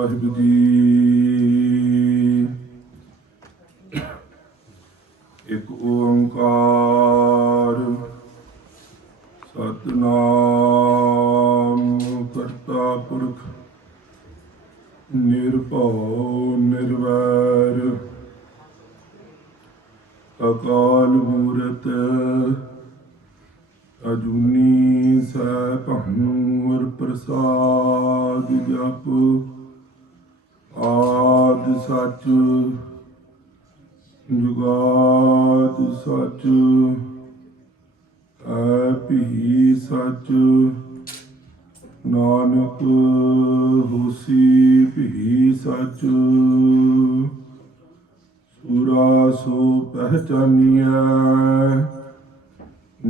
ਸਾਹਿਬ ਜੀ। ਇੱਕ ਓੰਕਾਰ ਸਤਿਨਾਮ ਕਰਤਾ ਪੁਰਖ ਨਿਰਭਉ ਨਿਰਵੈਰ ਅਕਾਲ ਮੂਰਤ ਅਜੂਨੀ ਸੈਭੰ ਗੁਰ ਪ੍ਰਸਾਦ ਜਪ ਆਦਿ ਸਚ ਜੁਗਾਦ ਸਚ ਐਭੀ ਸਚ ਨਾਨਕ ਹੋਸੀ ਭੀ ਸਚ ਸੂਰਾ ਸੋ ਪਹਿਚਾਨੀਐ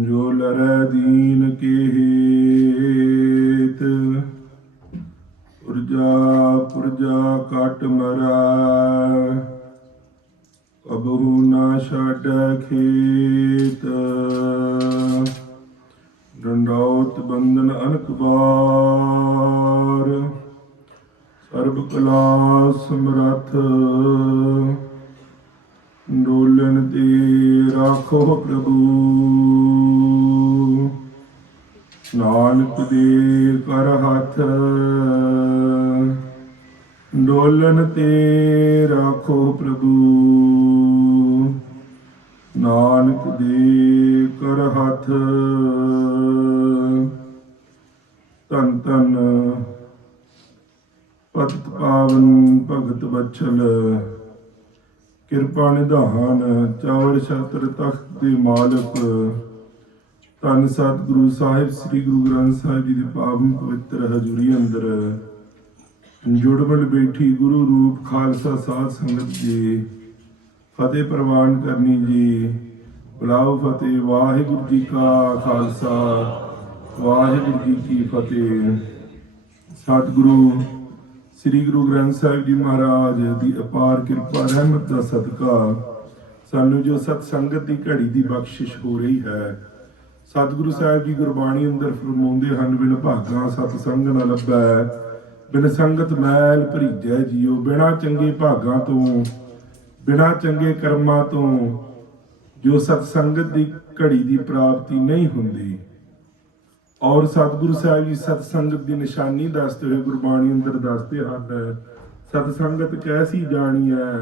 ਜੋ ਲਰੈ ਦੀਨ ਕੇ ਹੇਤ ਪੁਰਜਾ ਪੁਰਜਾ ਕਟ ਮਰੈ ਕਬਹੂ ਨਾ ਛਾਡੈ ਖੇਤ ਡੰਡੌਤ ਬੰਧਨ ਅਨਕ ਬਾਰ ਸਰਬ ਕਲਾ ਸਮਰੱਥ ਡੋਲਣ ਤੇ ਰਾਖੋ ਪ੍ਰਭੂ ਨਾਨਕ ਦੇ ਕਰ ਹੱਥ ਡੋਲਣ ਤੇ ਰਾਖੋ ਪ੍ਰਭੂ ਨਾਨਕ ਦੇ ਕਰ ਹੱਥ ਧੰਨ ਧੰਨ ਪਤਿਤ ਪਾਵਨ ਭਗਤ ਬਚਲ ਕਿਰਪਾ ਨਿਧਾਨ ਚਾਵਰ ਛਤਰ ਤਖਤ ਦੇ ਮਾਲਕ ਧੰਨ ਸਤਿਗੁਰੂ ਸਾਹਿਬ ਸ੍ਰੀ ਗੁਰੂ ਗ੍ਰੰਥ ਸਾਹਿਬ ਜੀ ਦੀ ਪਾਵਨ ਪਵਿੱਤਰ ਹਜ਼ੂਰੀ ਅੰਦਰ ਜੁੜਵਲ ਬੈਠੀ ਗੁਰੂ ਰੂਪ ਖਾਲਸਾ ਸਾਧ ਸੰਗਤ ਜੀ ਫਤਿਹ ਪ੍ਰਵਾਨ ਕਰਨੀ ਜੀ। ਬੁਲਾਓ ਫਤਿਹ। ਵਾਹਿਗੁਰੂ ਜੀ ਕਾ ਖਾਲਸਾ ਵਾਹਿਗੁਰੂ ਜੀ ਕੀ ਫਤਿਹ। ਸਤਿਗੁਰੂ ਸ੍ਰੀ ਗੁਰੂ ਗ੍ਰੰਥ ਸਾਹਿਬ ਜੀ ਮਹਾਰਾਜ ਦੀ ਅਪਾਰ ਕਿਰਪਾ ਰਹਿਮਤ ਦਾ ਸਦਕਾ ਸਾਨੂੰ ਜੋ ਸਤ ਸੰਗਤ ਦੀ ਘੜੀ ਦੀ ਬਖਸ਼ਿਸ਼ ਹੋ ਰਹੀ ਹੈ। ਸਤਿਗੁਰੂ ਸਾਹਿਬ ਜੀ ਗੁਰਬਾਣੀ ਅੰਦਰ ਫਰਮਾਉਂਦੇ ਹਨ, ਬਿਨ ਭਾਗਾਂ ਸਤ ਸੰਗ ਨ ਲੱਭੈ, ਬਿਨ ਸੰਗਤ ਮੈਲ ਭਰੀਜੈ ਜੀਓ। ਬਿਨਾਂ ਚੰਗੇ ਭਾਗਾਂ ਤੋਂ, ਬਿਨਾਂ ਚੰਗੇ ਕਰਮਾਂ ਤੋਂ ਜੋ ਸਤ ਸੰਗਤ ਦੀ ਘੜੀ ਦੀ ਪ੍ਰਾਪਤੀ ਨਹੀਂ ਹੁੰਦੀ। ਔਰ ਸਤਿਗੁਰੂ ਸਾਹਿਬ ਜੀ ਸਤ ਸੰਗਤ ਦੀ ਨਿਸ਼ਾਨੀ ਦੱਸਦੇ ਹੋਏ ਗੁਰਬਾਣੀ ਅੰਦਰ ਦੱਸਦੇ ਹਨ, ਸਤ ਸੰਗਤ ਕੈਸੀ ਜਾਣੀ ਹੈ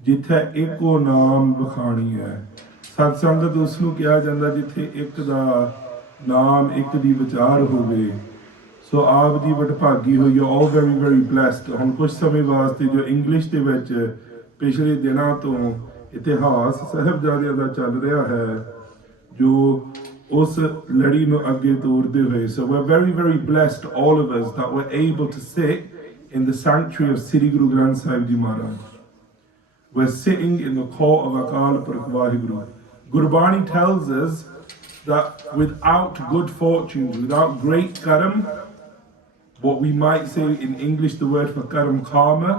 ਜਿੱਥੇ ਇੱਕੋ ਨਾਮ ਵਖਾਣੀ ਹੈ। ਸਤ ਸੰਗਤ ਉਸ ਨੂੰ ਕਿਹਾ ਜਾਂਦਾ ਜਿੱਥੇ ਇੱਕ ਦਾ ਨਾਮ, ਇੱਕ ਦੀ ਵਿਚਾਰ ਹੋਵੇ। ਸੋ ਆਪ ਦੀ ਵਡਭਾਗੀ ਹੋਈ ਹੈ, ਆਲ ਵੈਰੀ ਵੈਰੀ ਬਲੈਸਡ। ਹੁਣ ਕੁਝ ਸਮੇਂ ਵਾਸਤੇ ਜੋ ਇੰਗਲਿਸ਼ ਦੇ ਵਿੱਚ ਪਿਛਲੇ ਦਿਨਾਂ ਤੋਂ ਇਤਿਹਾਸ ਸਾਹਿਬਜ਼ਾਦਿਆਂ ਦਾ ਚੱਲ ਰਿਹਾ ਹੈ, ਜੋ ਉਸ ਲੜੀ ਨੂੰ ਅੱਗੇ ਤੋਰਦੇ ਹੋਏ। So we're very very blessed, all of us, that we're able to sit in the sanctuary of Sri Guru Granth Sahib Ji Maharaj. We're sitting in the court of Akal Purkh Vaheguru. Gurbani tells us that without good fortunes, without great karam, what we might say in English the word for karam, karma,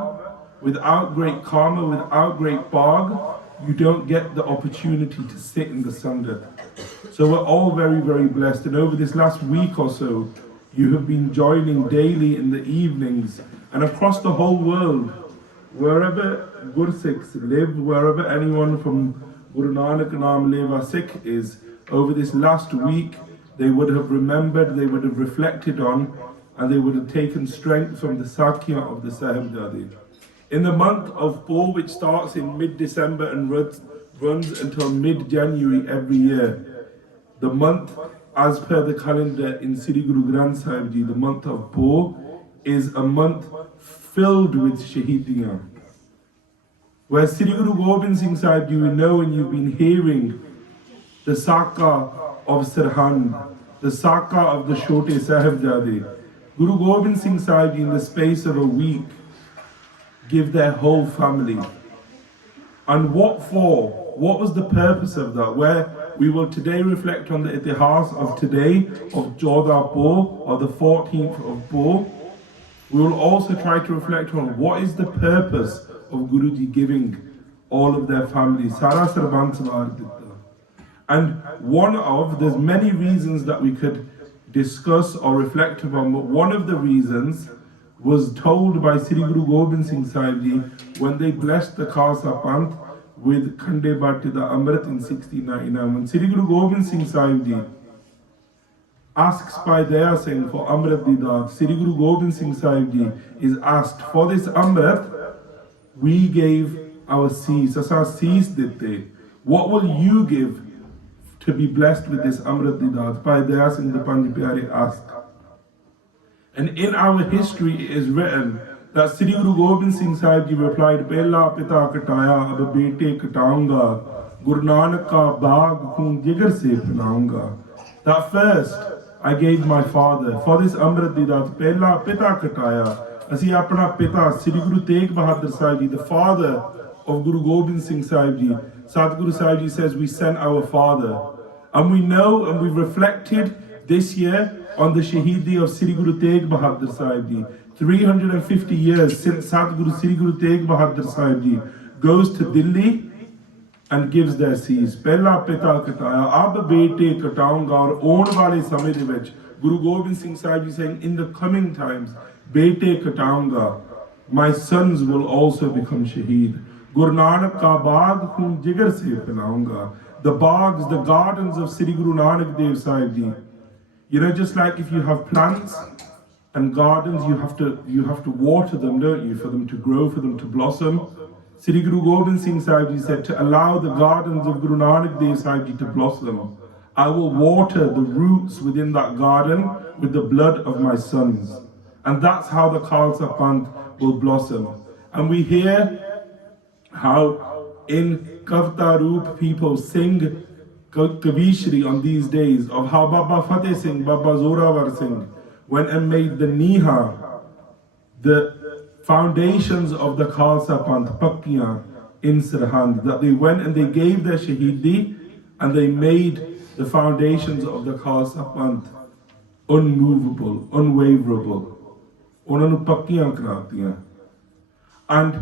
without great karma, without great bhag, you don't get the opportunity to sit in the Sangat. So we're all very, very blessed. And over this last week or so, you have been joining daily in the evenings and across the whole world, wherever Gursikhs live, wherever anyone from Guru Nanak Naam Leva Sikh is, over this last week, they would have remembered, they would have reflected on, and they would have taken strength from the Sakya of the Sahibzade. In the month of Pol, which starts in mid-December and runs until mid-January every year, the month, as per the calendar in Sri Guru Granth Sahib Ji, the month of Pol, is a month filled with Shahidiyan. Where Sri Guru Gobind Singh Sahib Ji, we know and you've been hearing the Saka of Sirhand, the Saka of the Shote Sahibzade. Guru Gobind Singh Sahib Ji, in the space of a week, give their whole family. And what for? What was the purpose of that? Where we will today reflect on the Ithihaas of today, of Jorda Pol, or the 14th of Pol. We will also try to reflect on what is the purpose of Guruji giving all of their families. Sara Sarban Savar Ditta. And one of, there's many reasons that we could discuss or reflect upon, but one of the reasons was told by Sri Guru Gobind Singh Sahib Ji when they blessed the Khalsa Panth with Khande Bhatti the Amrit in 1699. When Sri Guru Gobind Singh Sahib Ji asks Bhai Daya Singh for Amrit Didat, Sri Guru Gobind Singh Sahib Ji is asked, for this Amrit, we gave our seas, asa seas ditte. What will you give to be blessed with this Amrit Didat? Bhai Daya Singh the Panj Pyare asked. And in our history it is written that Sri Guru Gobind Singh Sahib Ji replied, Pehla pita kataya, ab bete kataunga, Guru Nanak ka baag khoon jigar se pilaunga. That first I gave my father, for this Amrit Didat, Pehla pita kataya, asi apna pita, Sri Guru Tegh Bahadur Sahib Ji, the father of Guru Gobind Singh Sahib Ji. Sadhguru Sahib Ji says, we sent our father. And we know and we reflected this year on the Shahidi of Sri Guru Tegh Bahadur Sahib Ji. 350 years since Sadhguru Sri Guru Tegh Bahadur Sahib Ji goes to Delhi and gives their seas. Pehla pita kataya, ab bete kataunga, aur aun wale samay de vich Guru Gobind Singh Sahib Ji saying, in the coming times, bete kataunga, my sons will also become shaheed. Guru Nanak ka baag khoon jigar se pilaunga. The bags, the gardens of Sri Guru Nanak Dev Sahib Ji. You know, just like if you have plants and gardens, you have to water them, don't you, for them to grow, for them to blossom. Sri Guru Gobind Singh Sahib Ji said, to allow the gardens of Guru Nanak Dev Sahib Ji to blossom, I will water the roots within that garden with the blood of my sons. And that's how the Khalsa Panth will blossom. And we hear how in Katha Roop people sing Kavishri on these days of how Baba Fateh Singh, Baba Zorawar Singh went and made the Niha, the foundations of the Khalsa Panth, Pakkiyan in Sirhind, that they went and they gave their Shahidi and they made the foundations of the Khalsa Panth unmovable, unwaverable. ਉਹਨਾਂ ਨੂੰ ਪੱਕੀਆਂ ਕਰਾਤੀਆਂ. And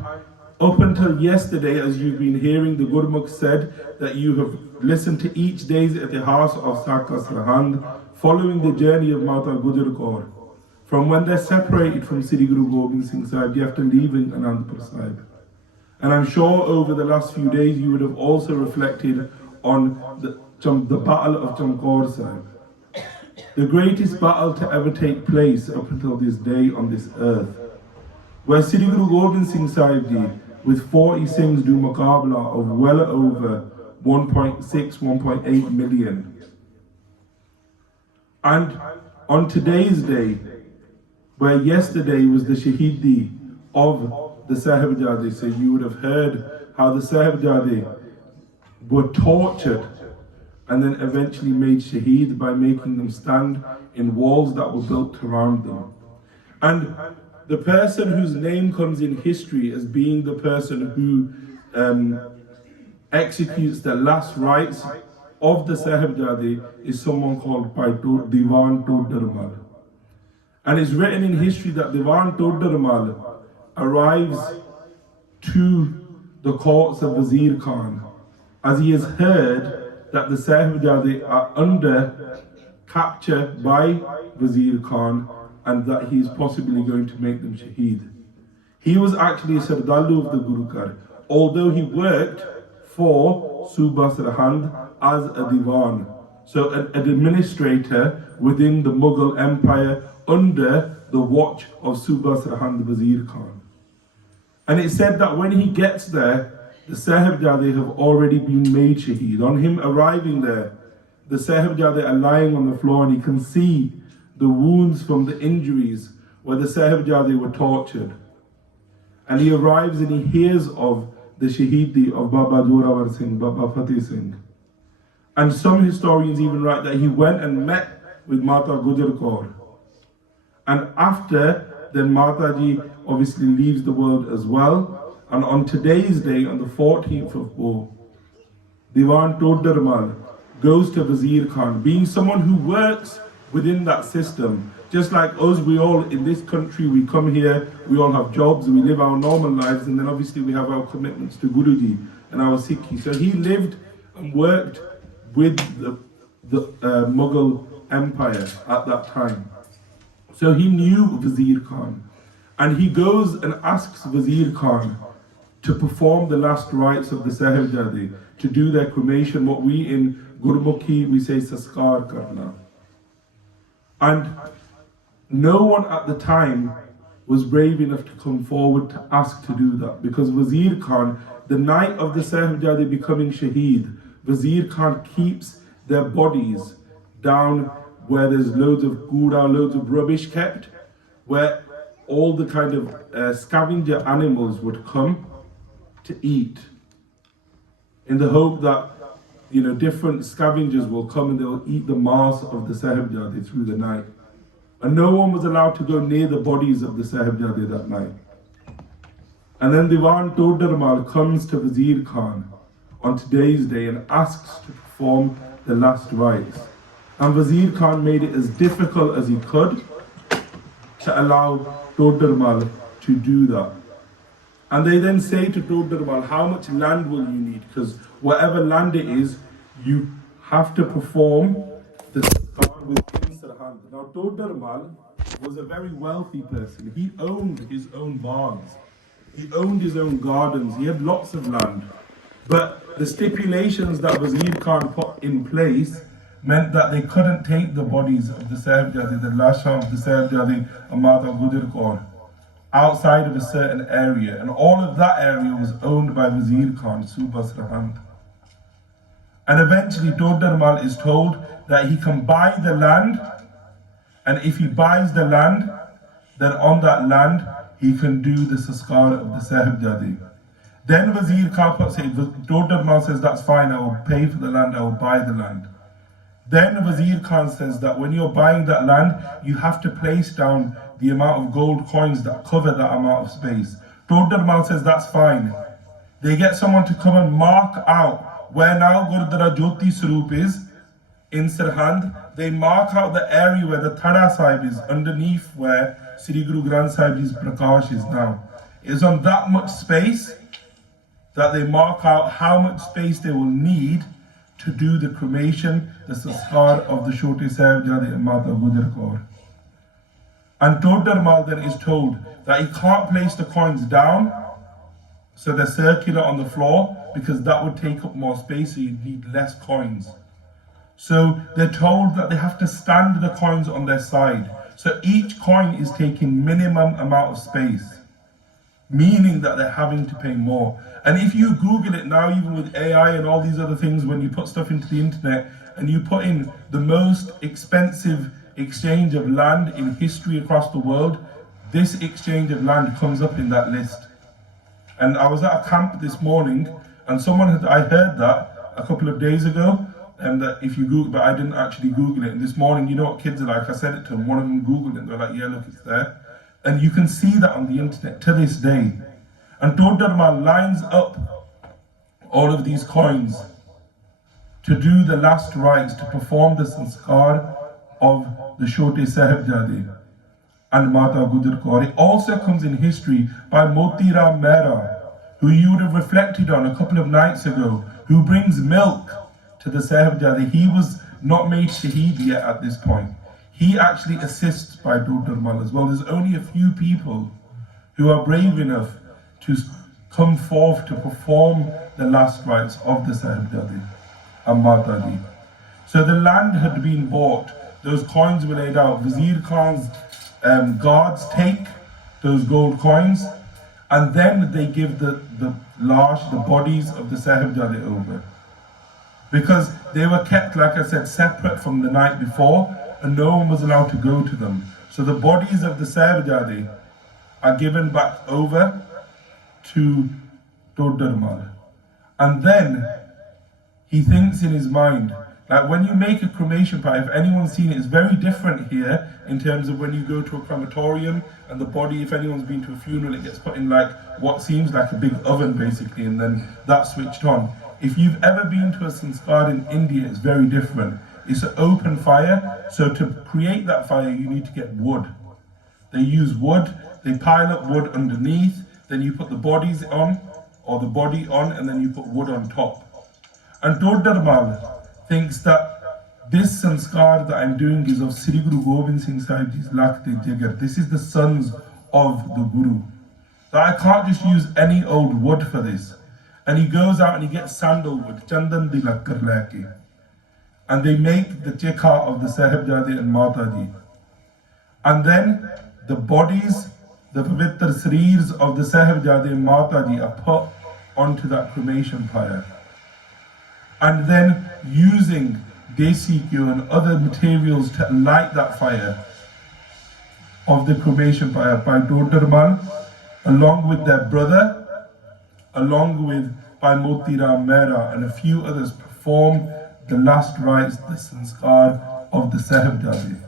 up until yesterday, as you've been hearing, the Gurmukh said that you have listened to each day's Ithihaas of Sakha Sirhind, following the journey of Mata Gujar Kaur. From when they're separated from Sri Guru Gobind Singh Sahib Ji after leaving Anandpur Sahib. And I'm sure over the last few days you would have also reflected on the battle of Chamkaur Sahib. The greatest battle to ever take place up until this day on this earth, where Sri Guru Gobind Singh Sahib Ji with 40 Singhs do Muqabla of well over 1.6, 1.8 million. And on today's day, where yesterday was the Shahidi of the Sahibzade, so you would have heard how the Sahibzade were tortured and then eventually made shaheed by making them stand in walls that were built around them. And the person whose name comes in history as being the person who executes the last rites of the Sahibzade is someone called Bhai Diwan Toddarmal. And it's written in history that Diwan Toddarmal arrives to the courts of Wazir Khan as he has heard that the Sahibzade are under capture by Wazir Khan and that he is possibly going to make them shaheed. He was actually a Sardalu of the Gurukar, although he worked for Suba Sirhind as a Diwan, so an administrator within the Mughal Empire under the watch of Suba Sirhind Wazir Khan. And it said that when he gets there, the Sahibzade have already been made shaheed. On him arriving there, the Sahibzade are lying on the floor and he can see the wounds from the injuries where the Sahibzade were tortured. And he arrives and he hears of the Shahidi of Baba Zorawar Singh, Baba Fateh Singh. And some historians even write that he went and met with Mata Gujar Kaur. And after, then Mataji obviously leaves the world as well. And on today's day, on the 14th of Bo, Diwan Toddarmal goes to Wazir Khan, being someone who works within that system. Just like us, we all in this country, we come here, we all have jobs, we live our normal lives, and then obviously we have our commitments to Guruji and our Sikhi. So he lived and worked with the Mughal Empire at that time. So he knew Wazir Khan. And he goes and asks Wazir Khan to perform the last rites of the Sahibzade, to do their cremation, what we in Gurmukhi, we say Saskar Karna. And no one at the time was brave enough to come forward to ask to do that, because Wazir Khan, the night of the Sahibzade becoming Shaheed, Wazir Khan keeps their bodies down where there's loads of gouda, loads of rubbish kept, where all the kind of scavenger animals would come to eat, in the hope that, you know, different scavengers will come and they'll eat the mass of the Sahibzade through the night. And no one was allowed to go near the bodies of the Sahibzade that night. And then Diwan Todarmal comes to Wazir Khan on today's day and asks to perform the last rites. And Wazir Khan made it as difficult as he could to allow Todarmal to do that. And they then say to Todarmal, how much land will you need? Because whatever land it is, you have to perform the Saskar within Sirhind. Now Todarmal was a very wealthy person. He owned his own barns. He owned his own gardens. He had lots of land. But the stipulations that Wazir Khan put in place meant that they couldn't take the bodies of the Sahibzade, the Lasha of the Sahibzade and Mata Gujjar Kaur, outside of a certain area, and all of that area was owned by Wazir Khan, Suba Sirhind. And eventually Todarmal is told that he can buy the land, and if he buys the land, then on that land he can do the Saskar of the Sahibzade. Then Wazir Khan Todarmal says, that's fine, I will pay for the land, I will buy the land. Then Wazir Khan says that when you're buying that land, you have to place down the amount of gold coins that cover that amount of space. Todarmal says that's fine. They get someone to come and mark out where now Gurdwara Jyoti Swaroop is in Sirhind. They mark out the area where the Thada Sahib is, underneath where Sri Guru Granth Sahib Ji's Prakash is now. It's on that much space that they mark out how much space they will need to do the cremation, the Saskar of the Chote Sahibzade and Mata Gujjar Kaur. And Todarmal then is told that he can't place the coins down, so they're circular on the floor, because that would take up more space, so you'd need less coins. So they're told that they have to stand the coins on their side. So each coin is taking minimum amount of space, meaning that they're having to pay more. And if you Google it now, even with AI and all these other things, when you put stuff into the internet and you put in the most expensive exchange of land in history across the world, this exchange of land comes up in that list. And I was at a camp this morning, and I heard that a couple of days ago, and that if you Google, but I didn't actually Google it. And this morning, you know what kids are like, I sent it to them, one of them Googled it, they're like, yeah, look, it's there. And you can see that on the internet to this day. And Todarmal lines up all of these coins to do the last rites, to perform the sanskar of the Chote Sahibzade and Mata Gujjar Kaur. It also comes in history by Moti Ram Mehra, who you would have reflected on a couple of nights ago, who brings milk to the Sahibzade. He was not made Shaheed yet at this point. He actually assists by Todarmal as well. There's only a few people who are brave enough to come forth to perform the last rites of the Sahibzade and Mataji. So the land had been bought, those coins were laid out. Wazir Khan's guards take those gold coins, and then they give the lash, the bodies of the Sahibzade over. Because they were kept, like I said, separate from the night before, and no one was allowed to go to them. So the bodies of the Sahibzade are given back over to Todarmal. And then he thinks in his mind, like when you make a cremation pie, if anyone's seen it, it's very different here in terms of when you go to a crematorium and the body, if anyone's been to a funeral, it gets put in like what seems like a big oven basically, and then that's switched on. If you've ever been to a sanskar in India, it's very different. It's an open fire, so to create that fire you need to get wood. They use wood, they pile up wood underneath, then you put the bodies on, or the body on, and then you put wood on top. And Todarmal thinks that this sanskar that I'm doing is of Sri Guru Gobind Singh Sahib Ji's Lakhte Jigar. This is the sons of the Guru. That I can't just use any old wood for this. And he goes out and he gets sandalwood, chandan di lakkar leke. And they make the chikha of the Sahibzade and Mataji. And then the bodies, the pavitr sreers of the Sahibzade and Mataji are put onto that cremation pyre. And then using desi ghyo and other materials to light that fire of the cremation pyre by Dodarmal, along with their brother, along with Bhai Motiram Mehra and a few others, perform the last rites, the sanskar of the Sahibzade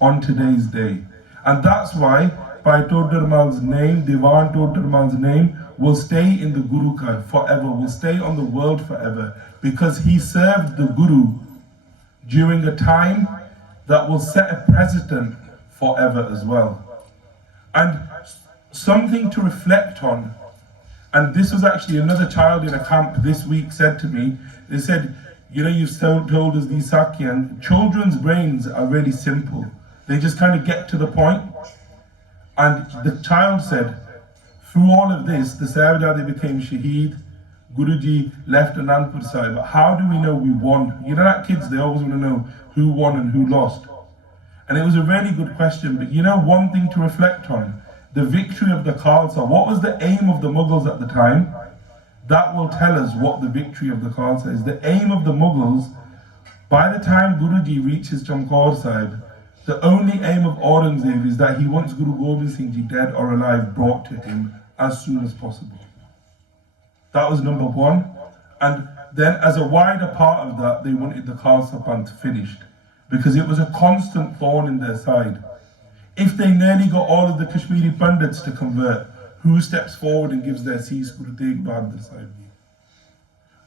on today's day. And that's why Bhai Todarmal's name, Diwan Todarmal's name, will stay in the Guru Ka forever, will stay on the world forever, because he served the Guru during a time that will set a precedent forever as well. And something to reflect on, and this was actually another child in a camp this week said to me, they said, you know, you've told us these Sakyan, children's brains are really simple. They just kind of get to the point. And the child said, through all of this, the Sahibzade became Shaheed, Guruji left Anandpur Sahib, but how do we know we won? You know that kids, they always want to know who won and who lost. And it was a really good question, but you know one thing to reflect on, the victory of the Khalsa, what was the aim of the Mughals at the time? That will tell us what the victory of the Khalsa is. The aim of the Mughals, by the time Guruji reaches Chamkaur Sahib, the only aim of Aurangzeb is that he wants Guru Gobind Singh Ji, dead or alive, brought to him as soon as possible. That was number one. And then as a wider part of that, they wanted the Khalsa Panth finished, because it was a constant thorn in their side. If they nearly got all of the Kashmiri Pandits to convert, who steps forward and gives their cease Guru Tegh Bahadur Sahib Ji?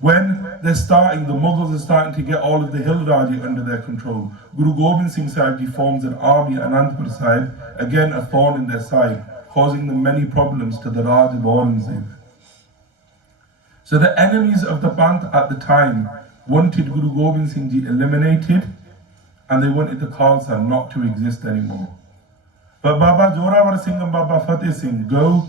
When they're starting, the Mughals are starting to get all of the Hill Raja under their control. Guru Gobind Singh Sahib Ji forms an army at Anandpur Sahib, again a thorn in their side, causing them many problems to the Raj of Aurangzeb. So the enemies of the Panth at the time wanted Guru Gobind Singh Ji eliminated, and they wanted the Khalsa not to exist anymore. But Baba Jorawar Singh and Baba Fateh Singh go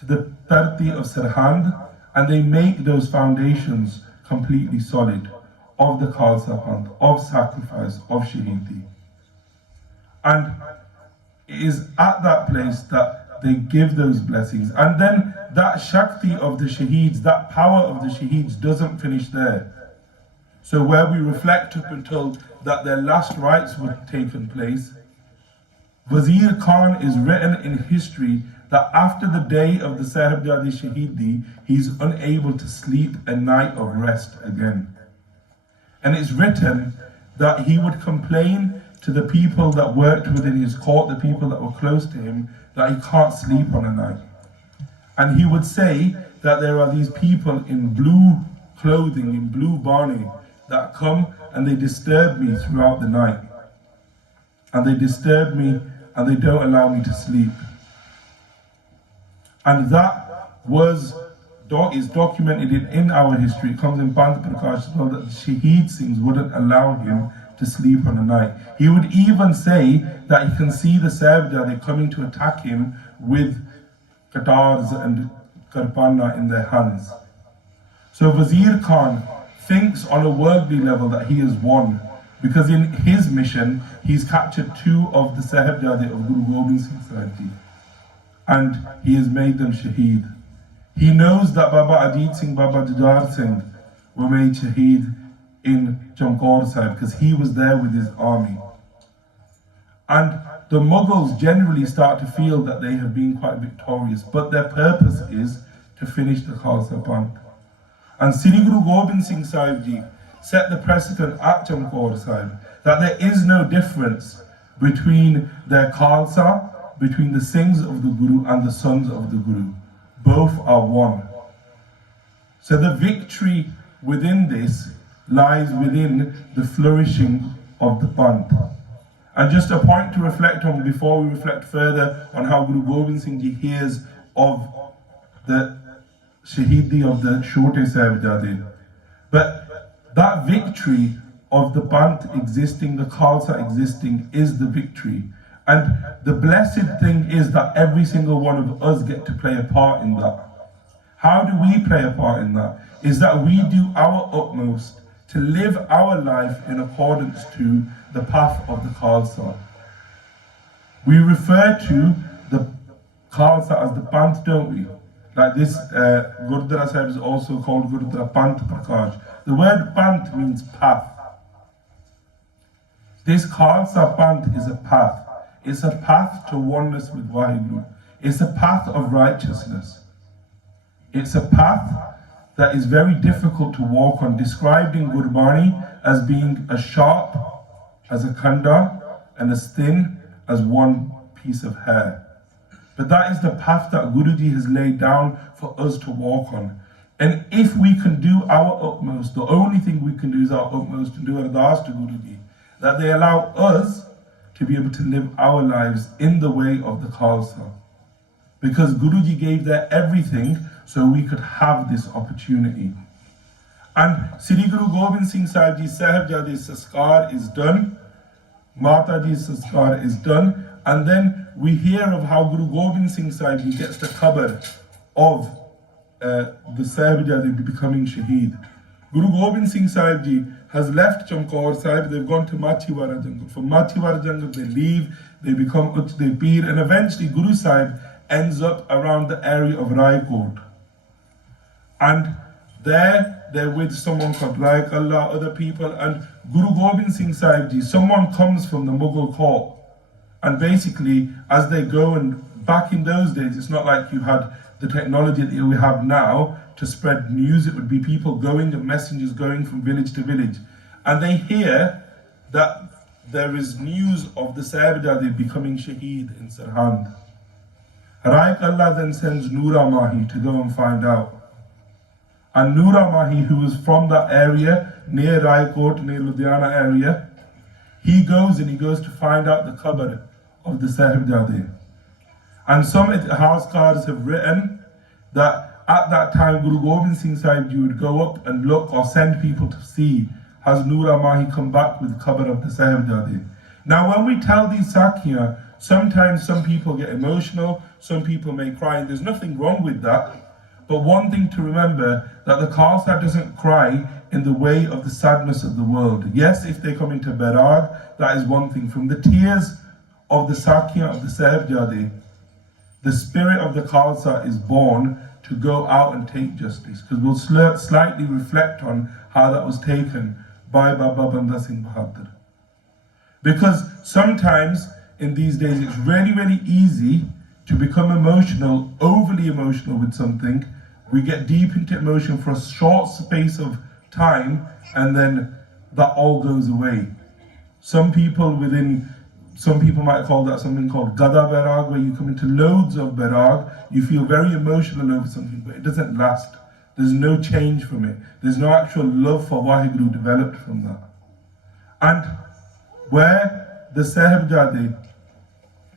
to the Tarti of Sirhind, and they make those foundations completely solid of the Khalsa Panth, of sacrifice, of Shaheedi. And it is at that place that they give those blessings. And then that Shakti of the Shaheeds, that power of the Shaheeds doesn't finish there. So where we reflect up until that their last rites were taken place, Wazir Khan is written in history that after the day of the Sahibzade Shaheedi, he's unable to sleep a night of rest again. And it's written that he would complain to the people that worked within his court, the people that were close to him, that he can't sleep on a night. And he would say that there are these people in blue clothing, in blue barney, that come and they disturb me throughout the night. And they disturb me and they don't allow me to sleep. And that is documented in our history. It comes in Panth Prakash as well, that the Shaheed Singhs wouldn't allow him to sleep on a night. He would even say that he can see the Sahibzade coming to attack him with katars and karpana in their hands. So Wazir Khan thinks on a worldly level that he has won, because in his mission, he's captured 2 of the Sahibzade of Guru Gobind Singh Sahib Ji, and he has made them Shaheed. He knows that Baba Ajit Singh, Baba Jujar Singh were made Shaheed in Chamkaur Sahib, because he was there with his army. And the Mughals generally start to feel that they have been quite victorious, but their purpose is to finish the Khalsa Panth. And Sri Guru Gobind Singh Sahib Ji set the precedent at Chamkaur Sahib that there is no difference between their Khalsa, between the Singhs of the Guru and the sons of the Guru. Both are one. So the victory within this lies within the flourishing of the Panth. And just a point to reflect on before we reflect further on how Guru Gobind Singh Ji hears of the Shaheedi of the Chote Sahibzade. But that victory of the Panth existing, the Khalsa existing, is the victory. And the blessed thing is that every single one of us get to play a part in that. How do we play a part in that? Is that we do our utmost to live our life in accordance to the path of the Khalsa. We refer to the Khalsa as the Panth, don't we? Like this Gurdwara Sahib is also called Gurdwara Panth Prakash. The word Panth means path. This Khalsa Panth is a path. It's a path to oneness with Waheguru. It's a path of righteousness. It's a path that is very difficult to walk on, described in Gurbani as being as sharp as a kanda and as thin as one piece of hair. But that is the path that Guruji has laid down for us to walk on. And if we can do our utmost, the only thing we can do is our utmost to do ardas to Guruji, that they allow us to be able to live our lives in the way of the Khalsa. Because Guruji gave their everything so we could have this opportunity. And Sri Guru Gobind Singh Sahib Ji Sahibzade Saskar is done, Mata Ji Saskar is done, and then we hear of how Guru Gobind Singh Sahib Ji gets the khabar of the Sahibzade becoming Shaheed. Guru Gobind Singh Sahib Ji has left Chamkaur Sahib, they've gone to Machiwara Jungle. From Machiwara Jungle they leave, they become Uchde Peer, and eventually Guru Sahib ends up around the area of Raikot. And there, they're with someone called Raik Allah, other people, and Guru Gobind Singh Sahib Ji, someone comes from the Mughal court. And basically, as they go, and back in those days, it's not like you had the technology that we have now to spread news. It would be people going and messengers going from village to village. And they hear that there is news of the Sahibzade becoming Shaheed in Sirhind. Raik Allah then sends Noora Mahi to go and find out. And Noora Mahi, who was from that area, near Raikot, near Ludhiana area, he goes to find out the khabar of the Sahibzade. And some Itihaaskars have written that at that time Guru Gobind Singh Sahib Ji would go up and look or send people to see has Noora Mahi come back with the khabar of the Sahibzade. Now when we tell these Sakhiya, sometimes some people get emotional, some people may cry, and there's nothing wrong with that. But one thing to remember, that the Khalsa doesn't cry in the way of the sadness of the world. Yes, if they come into Bairag, that is one thing. From the tears of the Sakhiya of the Sahibzade, the spirit of the Khalsa is born to go out and take justice. Because we'll slightly reflect on how that was taken by Baba Banda Singh Bahadur. Because sometimes in these days it's really, really easy to become emotional, overly emotional with something. We get deep into emotion for a short space of time, and then that all goes away. Some people might call that something called Gada Bairag, where you come into loads of Bairag, you feel very emotional over something, but it doesn't last. There's no change from it. There's no actual love for Waheguru developed from that. And where the Sahibzade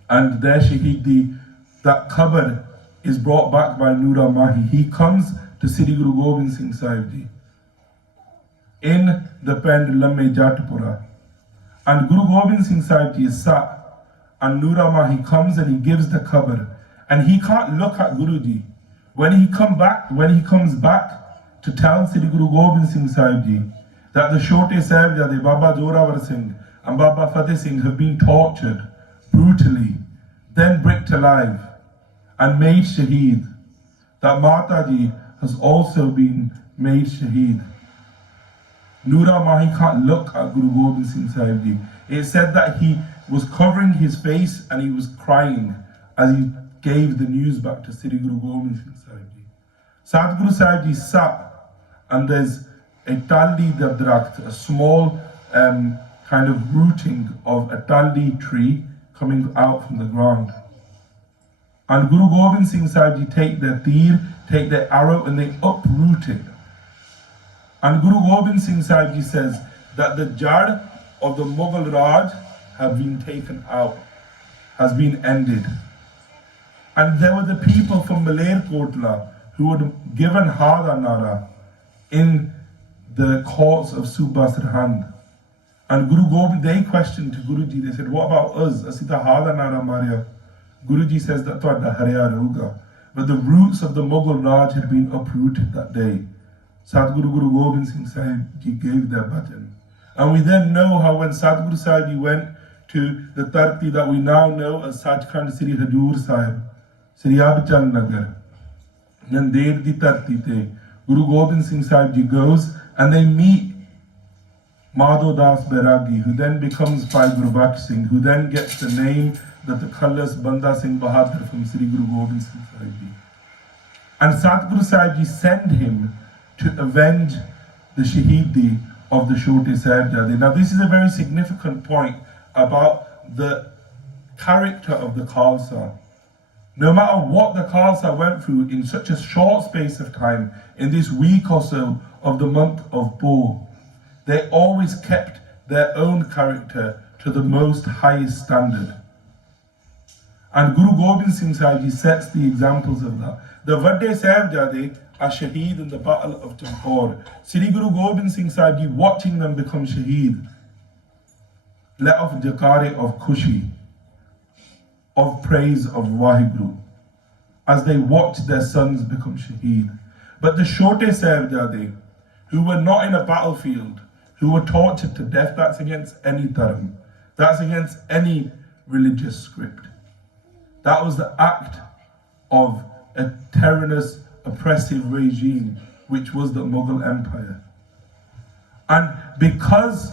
and their Shaheedi, that khabar is brought back by Noora Mahi. He comes to Sri Guru Gobind Singh Sahib Ji in the Pend Lamme Jatpura. And Guru Gobind Singh Sahib Ji is sat, and Noora Mahi comes and he gives the khabar. And he can't look at Guruji. When he comes back to tell Sri Guru Gobind Singh Sahib Ji that the Shote Sahibzade, Baba Jorawar Singh and Baba Fateh Singh have been tortured brutally, then bricked alive, and made Shaheed, that Mataji has also been made Shaheed. Noora Mahi can't look at Guru Gobind Singh Sahib Ji. It said that he was covering his face and he was crying as he gave the news back to Sri Guru Gobind Singh Sahib Ji. Sadguru Sahib Ji sat, and there's a Talli Dabdrakht, a small kind of rooting of a Talli tree coming out from the ground. And Guru Gobind Singh Sahib Ji take their tir, take their arrow, and they uproot it. And Guru Gobind Singh Sahib Ji says that the jad of the Mughal Raj have been taken out, has been ended. And there were the people from Malerkotla who had given Hada Nara in the courts of Suba Sirhind. And Guru Gobind, they questioned to Guruji, they said, what about us? Asita hada nara marya. Guruji says that tuada harya rahuga. But the roots of the Mughal Raj had been uprooted that day. Sadguru Guru Gobind Singh Sahib Ji gave their bhajan. And we then know how when Sadguru Sahib Ji went to the Tarti that we now know as Sachkhand Sri Hajur Sahib, Sri Abchal Nagar, Nandir di Tarti te, Guru Gobind Singh Sahib Ji goes and they meet Madho Das Bairagi, who then becomes Bhai Gurbaksh Singh, who then gets the name that the Khalas Banda Singh Bahadur from Sri Guru Gobind Singh Sahib Ji. And Satguru Sahib Ji sent him to avenge the Shahidi of the Chote Sahibzade. Now this is a very significant point about the character of the Khalsa. No matter what the Khalsa went through in such a short space of time, in this week or so of the month of Bo, they always kept their own character to the most highest standard. And Guru Gobind Singh Sahib Ji sets the examples of that. The Vadde Sahibzade are shaheed in the battle of Champur. Sri Guru Gobind Singh Sahib Ji watching them become shaheed, let off jakare of Khushi, of praise of Waheguru, as they watched their sons become shaheed. But the Chote Sahibzade, who were not in a battlefield, who were tortured to death, that's against any dharm, that's against any religious script. That was the act of a tyrannous, oppressive regime, which was the Mughal Empire. And because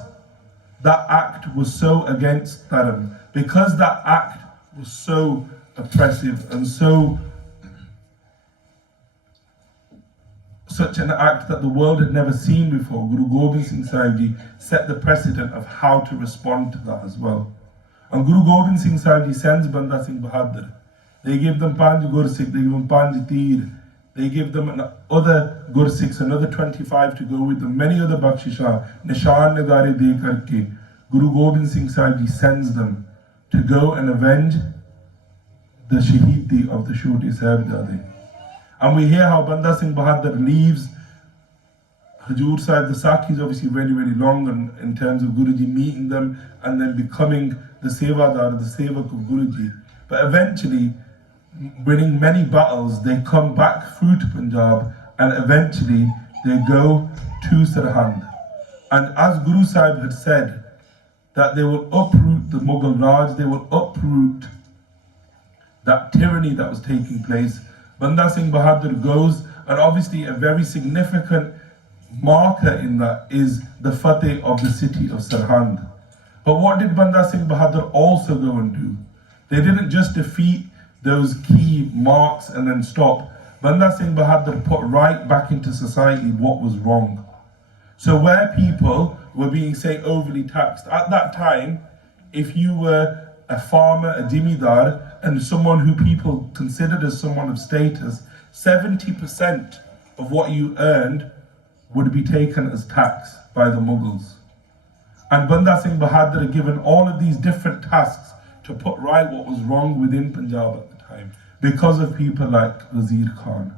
that act was so against dharm, because that act was so oppressive and such an act that the world had never seen before, Guru Gobind Singh Sahib Ji set the precedent of how to respond to that as well. And Guru Gobind Singh Sahib Ji sends Banda Singh Bahadur. They give them 5 Gursikh, they give them 5 Tir, they give them other Gursikhs, another 25 to go with them, many other Bakshishah, Nishan Nagare de karke. Guru Gobind Singh Sahib Ji sends them to go and avenge the Shahidi of the Chote Sahibzade. And we hear how Banda Singh Bahadur leaves Hajur Sahib. The Sakhi is obviously very, very long in terms of Guruji meeting them and then becoming the Sevadar, the Sevak of Guruji. But eventually, winning many battles, they come back through to Punjab and eventually they go to Sirhind. And as Guru Sahib had said, that they will uproot the Mughal Raj, they will uproot that tyranny that was taking place. Banda Singh Bahadur goes, and obviously a very significant marker in that is the Fateh of the city of Sirhind. But what did Banda Singh Bahadur also go and do? They didn't just defeat those key marks and then stop. Banda Singh Bahadur put right back into society what was wrong. So where people were being, say, overly taxed, at that time, if you were a farmer, a dimidar, and someone who people considered as someone of status, 70% of what you earned would be taken as tax by the Mughals. And Banda Singh Bahadur had given all of these different tasks to put right what was wrong within Punjab at the time, because of people like Wazir Khan.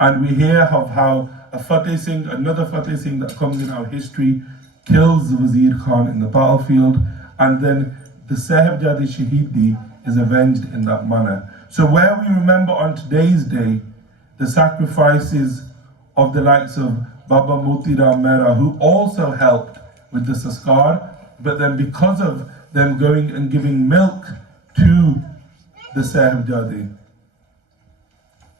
And we hear of how a Fateh Singh, another Fateh Singh that comes in our history, kills the Wazir Khan in the battlefield, and then the Sahibzade Shahidi is avenged in that manner. So where we remember on today's day the sacrifices of the likes of Baba Moti Ram Mehra, who also helped with the Saskar, but then because of them going and giving milk to the Sahibzade,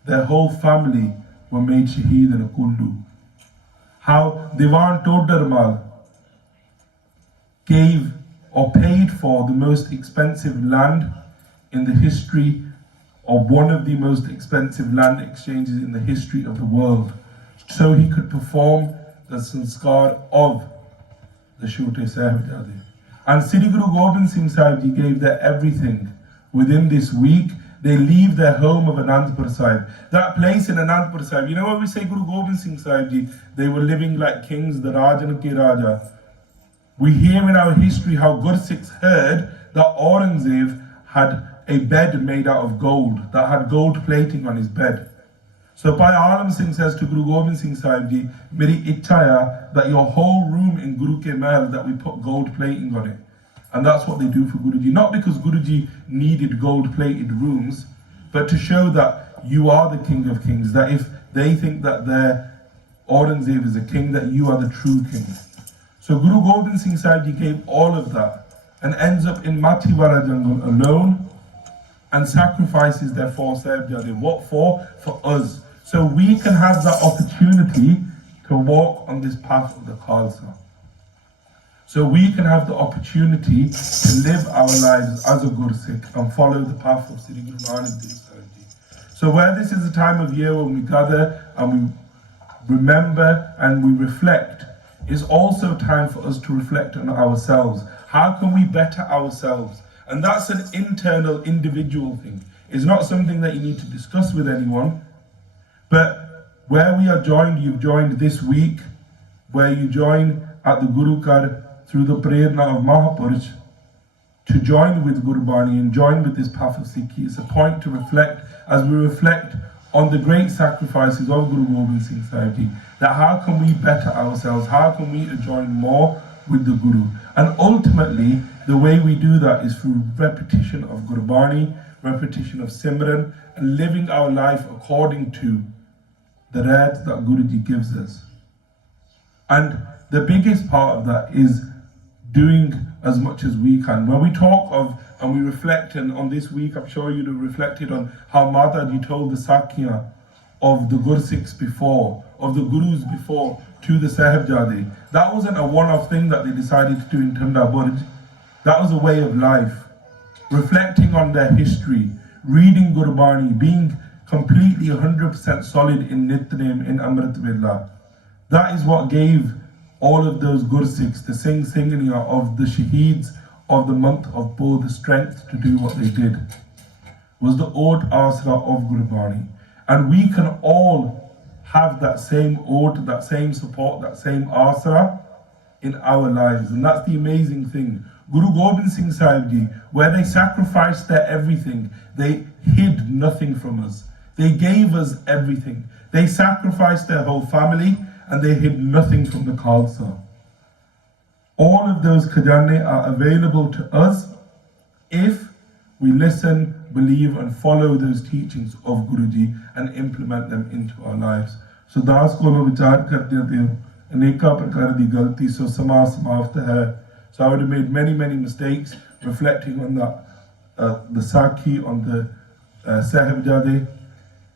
their whole family were made shaheed in a kullu. How Diwan Todarmal gave or paid for the most expensive land in the history, or one of the most expensive land exchanges in the history of the world, so he could perform the sanskar of the Chote Sahibzade. And Sri Guru Gobind Singh Sahib Ji gave their everything. Within this week, they leave their home of Anandpur Sahib. That place in Anandpur Sahib, you know when we say Guru Gobind Singh Sahib Ji, they were living like kings, the Rajan ke Raja. We hear in our history how Gursikhs heard that Aurangzeb had a bed made out of gold, that had gold plating on his bed. So Bhai Alam Singh says to Guru Gobind Singh Sahib Ji, Meri ichha hai that your whole room in Guru ke Mahal, that we put gold plating on it. And that's what they do for Guruji. Not because Guruji needed gold plated rooms, but to show that you are the King of Kings. That if they think that their Aurangzeb is a king, that you are the true king. So Guru Gobind Singh Sahib Ji gave all of that and ends up in Mathiwara jungle alone and sacrifices their 4 Sahibzade. What for? For us. So we can have that opportunity to walk on this path of the Khalsa. So we can have the opportunity to live our lives as a Gursikh and follow the path of Sri Guru Nanak Dev Sahib Ji. So where this is a time of year when we gather and we remember and we reflect, is also time for us to reflect on ourselves. How can we better ourselves? And that's an internal, individual thing. It's not something that you need to discuss with anyone. But where we are joined, you've joined this week, where you join at the Guru Kar through the Prerna of Mahapurush, to join with Gurbani and join with this path of Sikhi. It's a point to reflect as we reflect on the great sacrifices of Guru Gobind Singh Sahib Ji, that how can we better ourselves, how can we join more with the Guru. And ultimately, the way we do that is through repetition of Gurbani, repetition of Simran, and living our life according to the red that Guruji gives us. And the biggest part of that is doing as much as we can. When we talk of and we reflect, and on this week I'm sure you'd have reflected on how Mataji told the Sakhiyan of the Gursikhs before, of the Gurus before, to the Sahibzade. That wasn't a one-off thing that they decided to do in Tanda Burj. That was a way of life. Reflecting on their history, reading Gurbani, being completely 100% solid in Nitnem, in Amrit Vela. That is what gave all of those Gursikhs, the Singh-Singhaniya of the Shaheeds of the month of Bo, the strength to do what they did. Was the Ot Asra of Gurbani. And we can all have that same Ot, that same support, that same Asra in our lives. And that's the amazing thing. Guru Gobind Singh Sahib Ji, where they sacrificed their everything, they hid nothing from us. They gave us everything. They sacrificed their whole family and they hid nothing from the Khalsa. All of those khajane are available to us if we listen, believe and follow those teachings of Guruji and implement them into our lives. So das kolo vichar karte te aneka prakar di galti, so sama samafta hai. So I would have made many mistakes reflecting on that, the Sakhi, on the Sahibzade.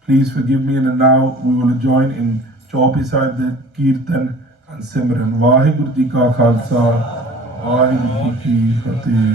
Please forgive me, and now we will join in Chaupi Sahib, the Kirtan and Simran. Vaheguru Ji Ka Khalsa, Vaheguru Ji Ki Fateh.